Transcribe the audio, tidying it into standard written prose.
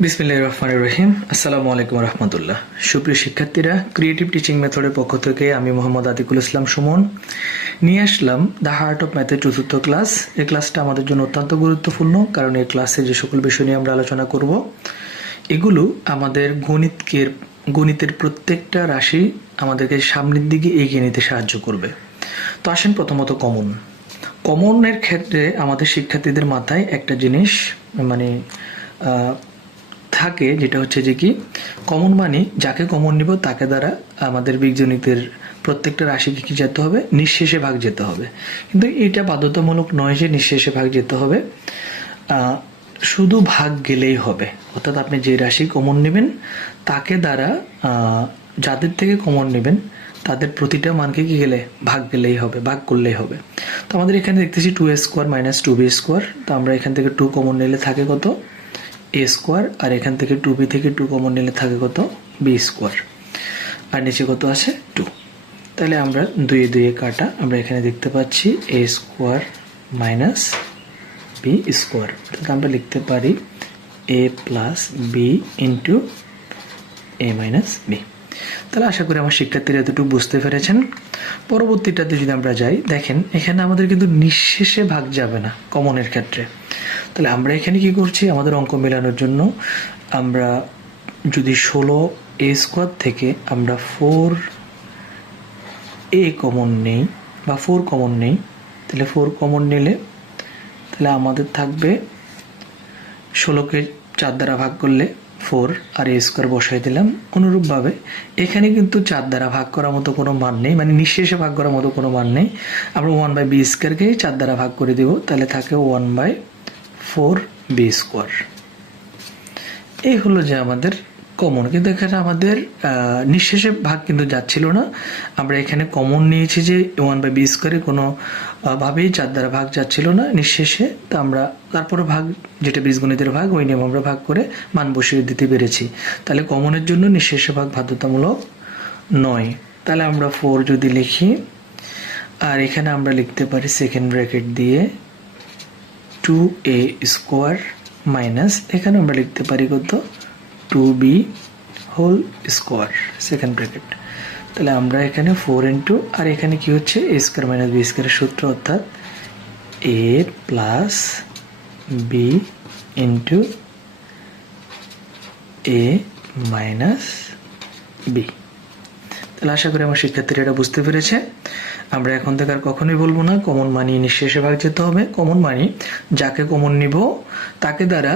বিসমিল্লাহির রহমানির রহিম। আসসালামু আলাইকুম রহমতুল্লাহ। সুপ্রিয় শিক্ষার্থীরা, ক্রিয়েটিভ টিচিং মেথডের পক্ষ থেকে আমি মোহাম্মদ আতিকুল ইসলাম সুমন নিয়ে আসলাম দ্য হার্ট অফ ম্যাথের চতুর্থ ক্লাস। এই ক্লাসটা আমাদের জন্য অত্যন্ত গুরুত্বপূর্ণ, কারণ এই ক্লাসে যে সকল বিষয় নিয়ে আমরা আলোচনা করব এগুলো আমাদের গণিতের প্রত্যেকটা রাশি আমাদেরকে সামনের দিকে এগিয়ে নিতে সাহায্য করবে। তো আসেন প্রথমত কমনের ক্ষেত্রে আমাদের শিক্ষার্থীদের মাথায় একটা জিনিস থাকে, যেটা হচ্ছে যে কি কমন মানে যাকে কমন নিব তাকে দ্বারা আমাদের বীজগণিতের প্রত্যেকটা রাশিকে কি যেতে হবে, নিঃশেষে ভাগ যেতে হবে। কিন্তু এটা বাধ্যতামূলক নয় যে নিঃশেষে ভাগ যেতে হবে, শুধু ভাগ গেলেই হবে। অর্থাৎ আপনি যে রাশি কমন নেবেন তাকে দ্বারা যাদের থেকে কমন নেবেন তাদের প্রতিটা মানকে কি গেলে ভাগ গেলেই হবে, ভাগ করলেই হবে। তো আমাদের এখানে দেখতেছি 2a² - 2b²। তো আমরা এখান থেকে 2 কমন নিলে থাকে কত, a², আর এখান থেকে 2b থেকে 2 কমন নিলে থাকে কত, b², আর নিচে কত আছে 2। তাহলে আমরা 2 কাটা, আমরা এখানে দেখতে পাচ্ছি a² - b²। অর্থাৎ আমরা লিখতে পারি a + b × a - b। তাহলে আশা করি আমার শিক্ষার্থীরা এতটুকু বুঝতে পেরেছেন। পরবর্তীটাতে যদি আমরা যাই, দেখেন এখানে আমাদের কিন্তু নিঃশেষে ভাগ যাবে না কমনের ক্ষেত্রে। তাহলে আমরা এখানে কি করছি, আমাদের অঙ্ক মেলানোর জন্য আমরা যদি 16a² থেকে আমরা 4a কমন নেই বা 4 কমন নেই, তাহলে 4 কমন নিলে তাহলে আমাদের থাকবে 16কে 4 দ্বারা ভাগ করলে 4 আর a² বসাই দিলাম। অনুরূপভাবে এখানে কিন্তু 4 দ্বারা ভাগ করার মতো কোনো মান নেই, মানে নিঃশেষে ভাগ করার মতো কোনো মান নেই। আমরা 1/b²কে 4 দ্বারা ভাগ করে দিব, তাহলে থাকে 1/4b²। এই হলো যে আমাদের কমন। কিন্তু এখানে আমাদের নিঃশেষে ভাগ কিন্তু যাচ্ছিল না। আমরা এখানে কমন নিয়েছি যে 1/b² কোনো ভাবেই 4 দ্বারা ভাগ যাচ্ছিল না নিঃশেষে। তো আমরা তারপরে ভাগ, যেটা বীজগণিতের ভাগ, ওই নিয়ম আমরা ভাগ করে মান বসিয়ে দিতে পেরেছি। তাহলে কমনের জন্য নিঃশেষে ভাগ বাধ্যতামূলক নয়। তাহলে আমরা 4 যদি লিখি, আর এখানে আমরা লিখতে পারি সেকেন্ড ব্র্যাকেট দিয়ে 2a² মাইনাস, এখানে আমরা লিখতে পারি কত, 2b² সেকেন্ড ব্র্যাকেট। তাহলে আমরা এখানে 4 × আর এখানে কি হচ্ছে, a² - b² সূত্র, অর্থাৎ a + b × a - b। তাহলে আশা করি আমার শিক্ষার্থীরা এটা বুঝতে পেরেছে। আমরা এখন থেকে আর কখনোই বলবো না কমন মানি নিঃশেষে ভাগ যেতে হবে। কমন মানি যাকে কমন নিব তাকে দ্বারা